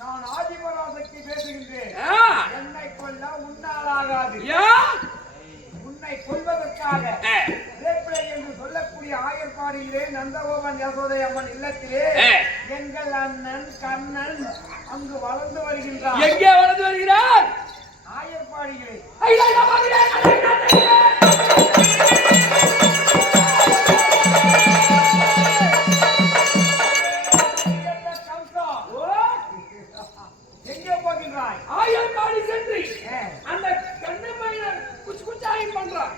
நான் ஆதிபராசக்தி பேசுகின்றேன். என்னை கொல்ல உன்னால் ஆகாது. உன்னை கொல்வதற்காக வேப்பிலை என்று சொல்லக்கூடிய ஆயர்பாடியிலே நந்தகோபன் யசோதை அம்மன் இல்லத்திலே எங்கள் அண்ணன் கண்ணன் அங்கு வளர்ந்து வருகின்றார். எங்கே வளர்ந்து வருகிறார்? ஆயர்பாடியிலே. ஆயர்பாடி சென்று அந்த கண்ணமையில குச்சி குச்சாயம் பண்றான்.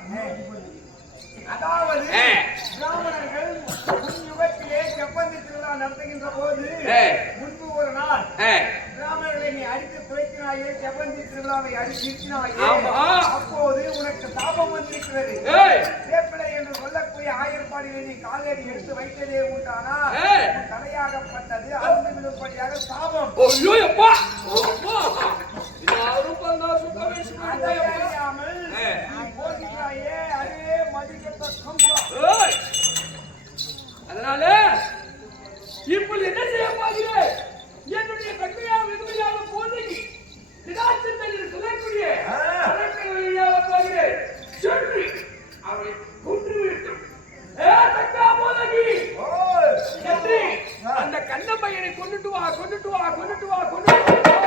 அதாவது பிராமணர்கள் முன் யுகத்திலே செப்பந்தி திருவிழா நடத்துகின்ற போது முன்பு ஒரு நாள் பிராமணர்களை நீ அடித்து துளைத்தினாயே, செப்பந்தி திருவிழாவை அடித்திருக்கிறாயே, அப்போது உனக்கு சாபம் வந்திருக்கிறது. வேப்பிலை என்று சொல்லக்கூடிய ஆயர்பாடியை நீ காலடி எடுத்து வைத்ததே உண்டானா தடையாகப்பட்டது அருந்து விடும்படியாக சாபம். அதனால இப்படி என்ன செய்ய போகிறேன்? என்னுடைய கண்மையாக வெகுமையாக போதைக்கு நிதானத்தில் சொல்லக்கூடிய வழியாக போகிறேன். சென்று அவரை கொன்று விட்டும் அந்த கண்ண பையனை கொண்டுட்டு வா, கொண்டுட்டு வா, கொண்டுட்டு வா, கொண்டுட்டு வா.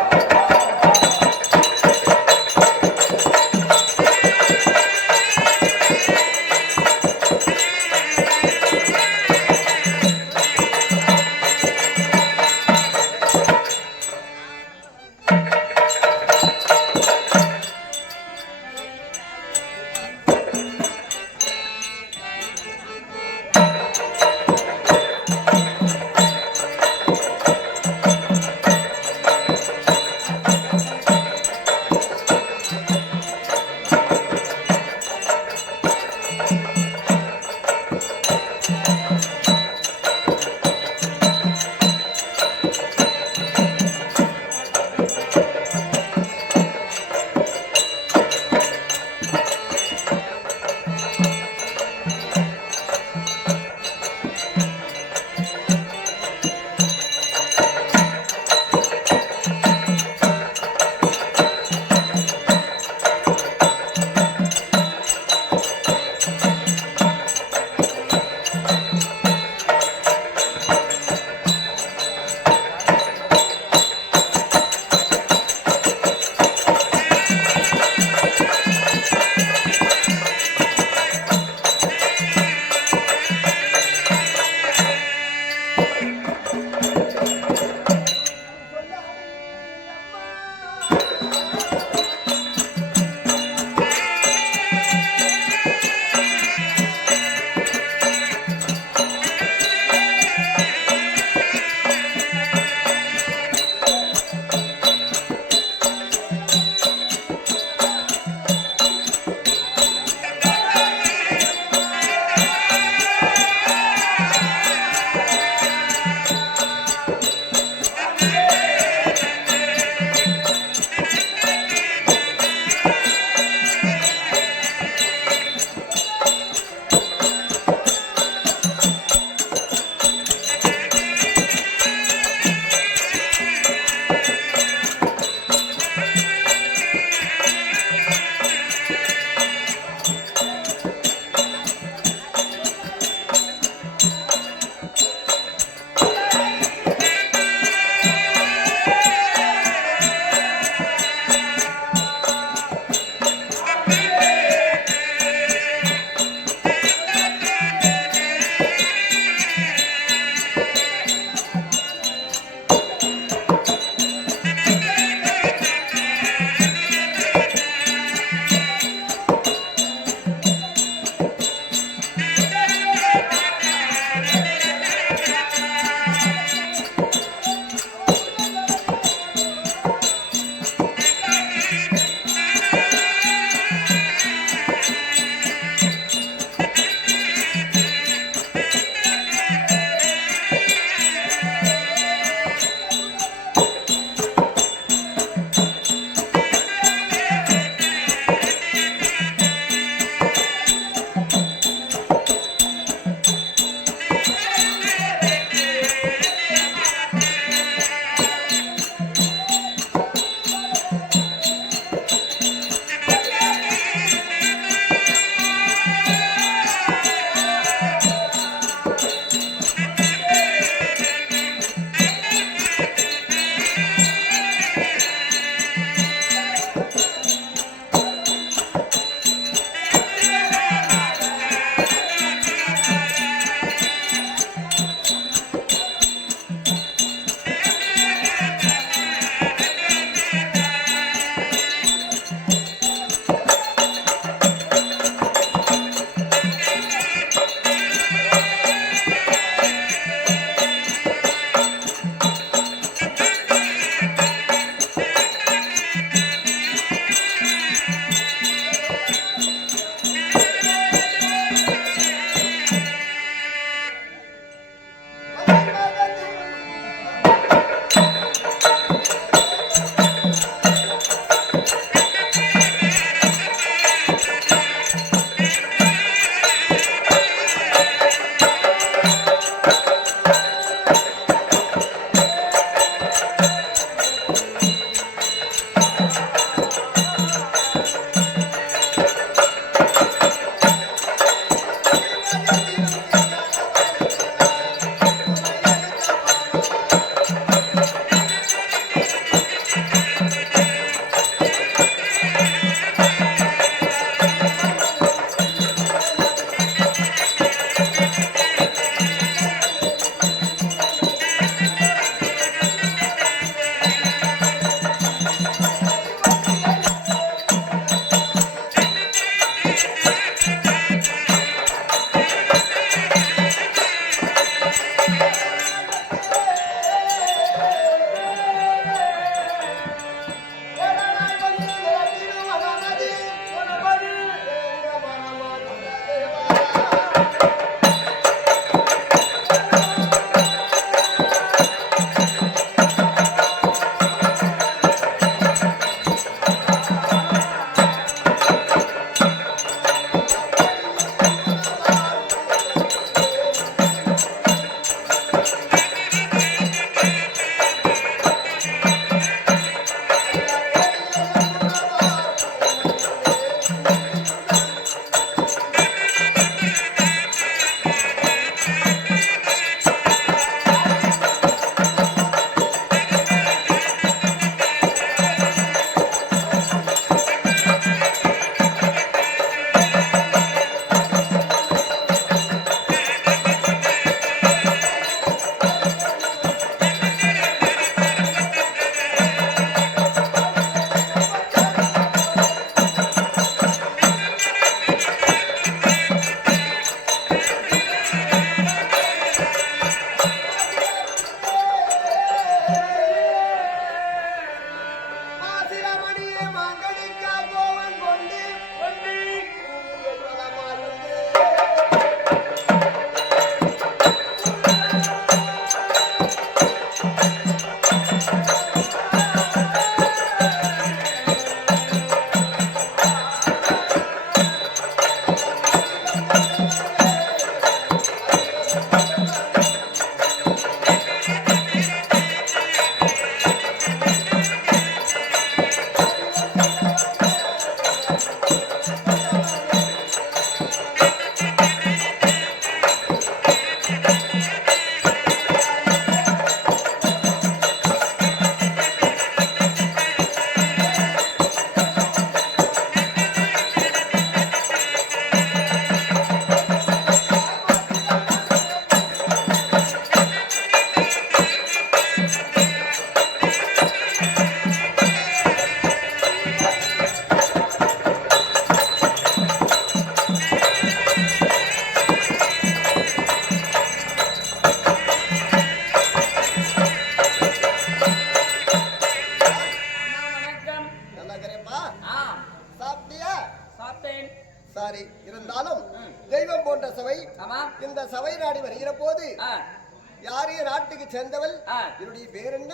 யாரைய நாட்டுக்கு சேர்ந்தவள் என்னுடைய பேர் என்ன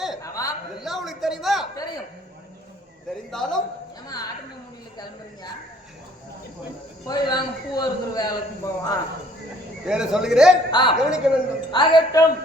இதெல்லாம் உனக்கு தெரியுமா? தெரியும். தெரிந்தாலும் ஏமா ஆட்டமே முடியல கிளம்புறீங்க போய் வாங்க பூ இருக்கிற வேலைக்கு போவோம். வேற சொல்லுகிறேன் கவனிக்க வேண்டும். ஆகட்டும்.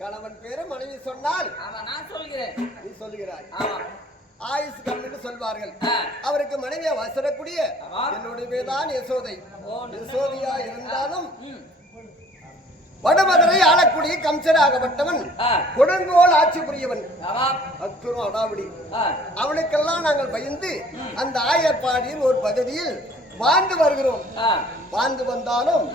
கணவன் பேரு மனைவி சொன்னால் நான் சொல்கிறேன், நீ சொல்லுகிறாய். ஆயுசு கம்மின்னு சொல்வார்கள். அவருக்கு மனைவியா வசரக்கூடிய என்னுடைய பேர்தான் யசோதை. யசோதையா இருந்தாலும் வடமதுரை ஆளக்கூடிய கம்சராகப்பட்டவன் கொடுங்கோல் ஆட்சி புரியவன் அத்துரும் அடாவடி. அவனுக்கெல்லாம் நாங்கள் பயந்து அந்த ஆயர்பாடியில் ஒரு பகுதியில் வாழ்ந்து வருகிறோம். வாழ்ந்து வந்தாலும்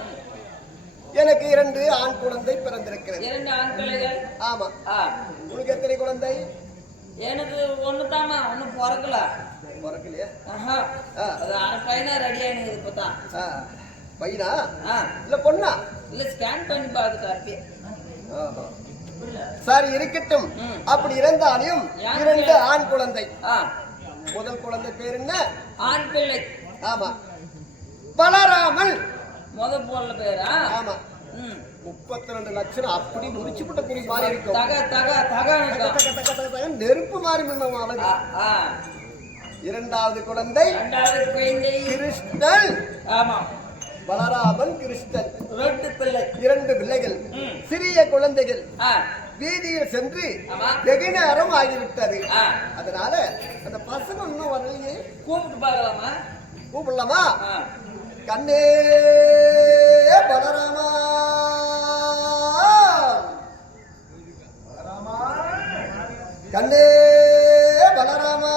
எனக்கு 2 ஆண் குழந்தை பிறந்திருக்கிறது. 2 ஆண் பிள்ளைகள்? ஆமா. உனக்கு எத்தனை குழந்தை? எனக்கு ஒண்ணு தாமா, ஒண்ணும் பிறக்கல. பிறக்கலையா? அது பையனா ரெடி ஆயிடுது இப்பதான். பையனா இல்ல பொண்ணா? இல்ல ஸ்கேன் பண்ணி பாத்துட்டாரு. சரி இருக்கட்டும். அப்படி இருந்தாலும் 2 ஆண் குழந்தை. முதல் குழந்தை பேர் என்ன? ஆண் பிள்ளை. ஆமா, பலராமன். முதல் போல பேரா? ஆமா. 32 லட்சம் அப்படி முடிச்சுப்பட்ட குறி மாதிரி இருக்கும். நெருப்பு மாதிரி மின்னமானது. இரண்டாவது குழந்தை கிருஷ்ணன். ஆமா, பலராமன் கிருஷ்ணன். 2 பிள்ளை, 2 பிள்ளைகள், சிறிய குழந்தைகள். வீதியில் சென்று வெகு நேரம் ஆகிவிட்டது. அதனால அந்த பசங்க இன்னும் வரலையே. கூப்பிட்டு பார்க்கலாமா? கூப்பிடலாமா? கண்ணே பலராமா, கண்ணே பலராமா.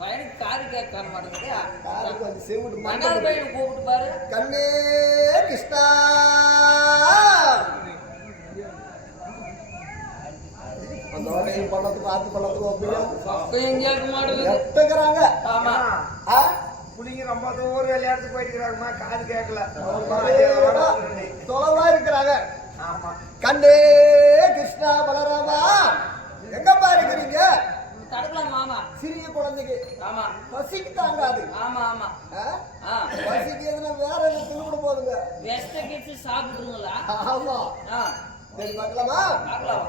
பையனுக்கு காது கேட்க மாட்டேங்குது. காதுக்கு வந்து செவிடு பையன் கூப்பிட்டு பாரு. கண்ணே கிருஷ்ணா. அந்த வகையில் பள்ளத்து பார்த்து பள்ளத்து கேட்க மாட்டேங்குது. ஆமா, புள்ளிங்க ரொம்ப தூரம் விளையாட்டு போயிட்டு இருக்காங்கம்மா, காது கேட்கல, தொலைவா இருக்கிறாங்க. ஆமா. கண்ணே கிருஷ்ணா பலராமா, எங்கப்பா இருக்கிறீங்க? தடுக்கலாம் மாமா. சிறிய குழந்தைக்கு ஆமா பசிக்கு தாங்காது. ஆமா ஆமா, பசிக்கு எதுனா வேற என்ன தின்னு போதுங்க. வெஸ்ட் கிட்ஸ் சாப்பிடுங்களா? ஆமா. சரி பார்க்கலாமா? பார்க்கலாம்.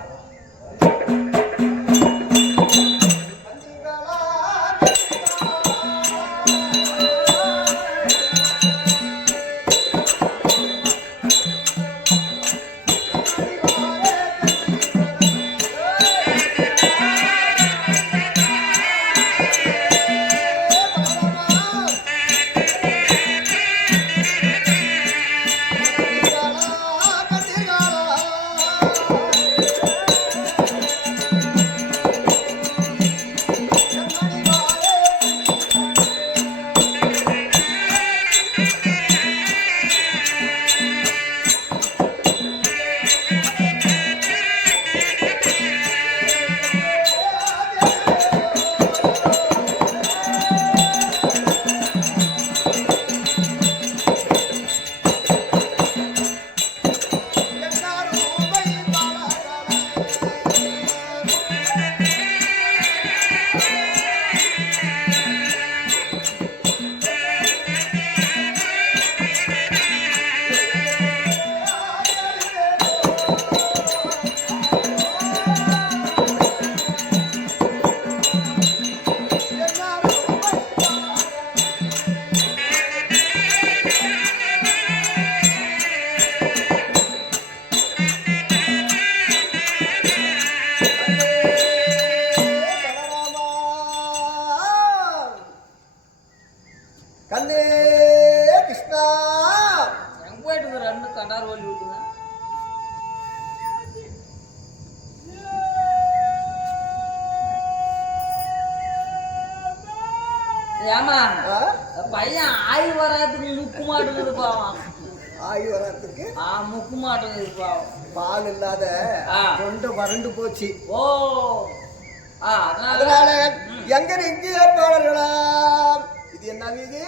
ஏமா பையன் ஆய் வராதுக்கு முக்கு மாட்டுக்குது பாவம். ஆய் வராதுக்கு முக்கு மாட்டுக்குது பாவம். பால் இல்லாத தொண்டை வறண்டு போச்சு. ஓ அதனால எங்க இங்கு ஏற்பாளர்களா இது என்ன வீதி?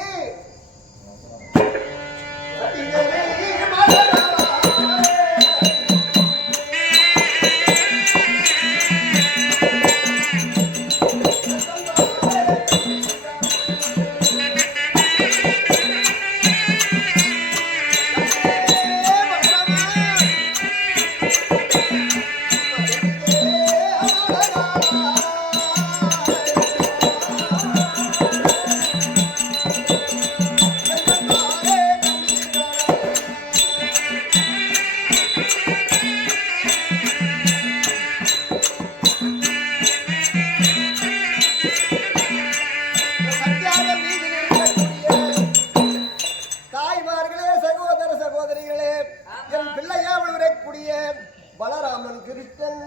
பலராமன் கிருஷ்ணன்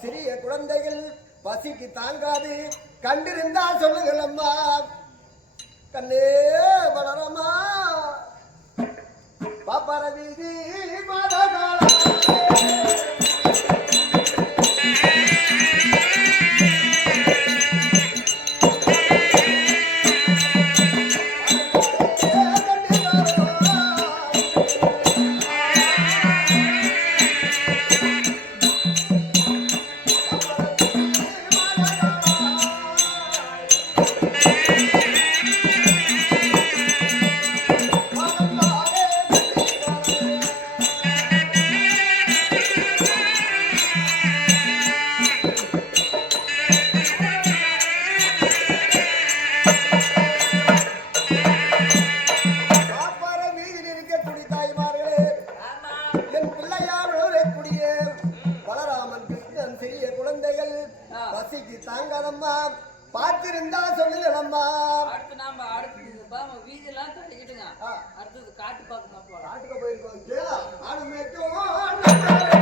சிறிய குழந்தைகள் பசிக்கு தாங்காது கண்டிருந்தா சொல்லுங்கள் அம்மா. கண்ணே பலராமா பாப்பர வீதி மாதகாலா பசிக்கு தாங்காதம்மா பார்த்திருந்தா சொல்லுங்களம்மா. அடுத்து நாம அடுத்து வீதெல்லாம் தட்டிக்கிட்டுங்க. அடுத்தது காட்டு பார்க்கமா போலாம். காட்டுக்கு போயிருக்கோம். ஆடு மேய்க்கும்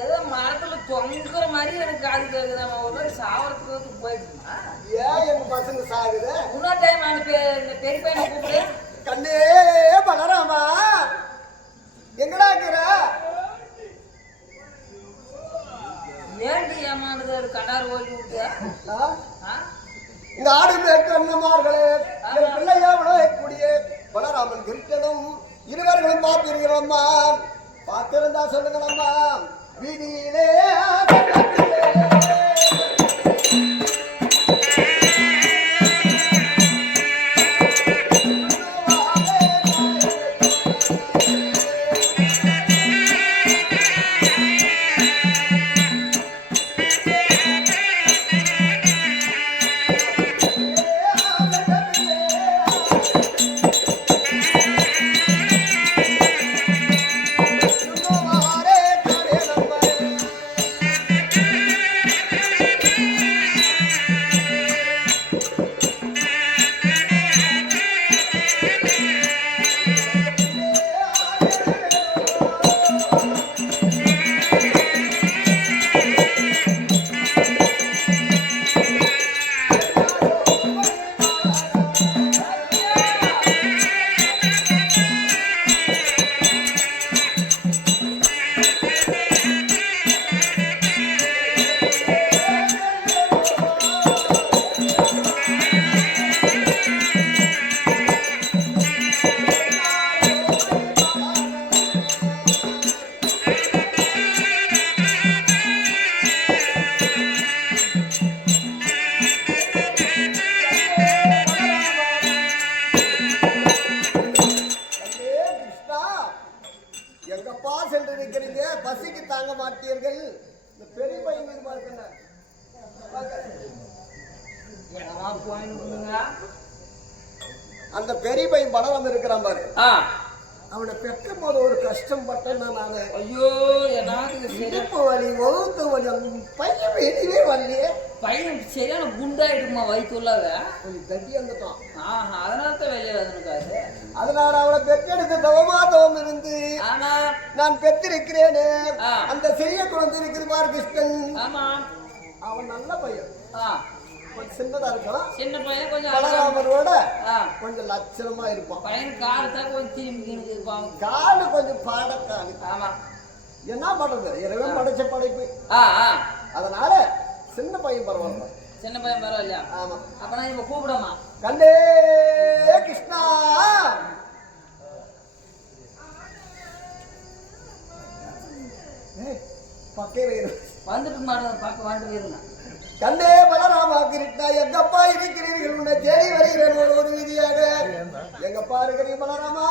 ஏதோ மரத்துல தொங்குற மாதிரி எனக்கு காது கேக்குது. நம்ம ஒரு சாவரத்துக்கு போயிடுச்சுமா? ஏன் எங்க பசங்க சாகுது? இன்னொரு டைம் பெரிய பையனை கூப்பிடு. கண்ணே பலராமா எங்கடா இருக்கிற? ஏண்டி ஏமாந்தது கடார் ஓடி விட்டு இந்த ஆடு மேற்கு அண்ணமார்களே பிள்ளையா விளையக்கூடிய பலராமன் கிருஷ்ணனும் இருவர்களும் பார்த்திருக்கிறோம்மா. பார்த்திருந்தா சொல்லுங்களம்மா. வீதியிலே பார்த்து வாங்கிட்டு அந்த பெரிய பையன் படம் இருக்கிறான் பாரு. அவனை பெற்ற போது ஒரு கஷ்டம் பட்டேன் நானு. ஐயோ எனக்கு சிறப்பு வலி, வகுத்து வலி, பையன் வெளியே வரலையே. பையன் சரியான குண்டாயிடுமா வயிற்றுள்ளாத கொஞ்சம் தட்டி வந்துட்டான். அதனால தான் வெளியே வந்துருக்காரு. அதனால அவளை பெற்றெடுத்து தவம் இருந்து ஆனா நான் பெற்றிருக்கிறேனே. அந்த சிறிய குழந்தை இருக்குது பாரு கிருஷ்ணன். ஆமா அவன் நல்ல பையன். கொஞ்சம் சின்னதா இருக்கலாம். சின்ன பையன் கொஞ்சம் பலராமரோட கொஞ்சம் லட்சணமா இருப்பான். பையன் காடு தான் கொஞ்சம் திரும்பி இருப்பான். காடு கொஞ்சம் பாடக்காடு. ஆமா என்ன பண்றது, இரவே படைச்ச படைப்பு. அதனால சின்ன பையன் பரவாயில்ல. சின்ன பையன் பரவாயில்லையா? ஆமா. அப்ப நான் இப்ப கூப்பிடமா கண்டே கிருஷ்ணா. பக்கே வேறு வந்துட்டு மாட்டேன் பார்க்க வந்துட்டு இருந்தா. கண்டே பலராமா கிருஷ்ணா, எங்கப்பா இருக்கிறீர்கள்? உன்னை தேடி வருகிறேன் ஒரு விதியாக. எங்கப்பா இருக்கிறீங்க பலராமா?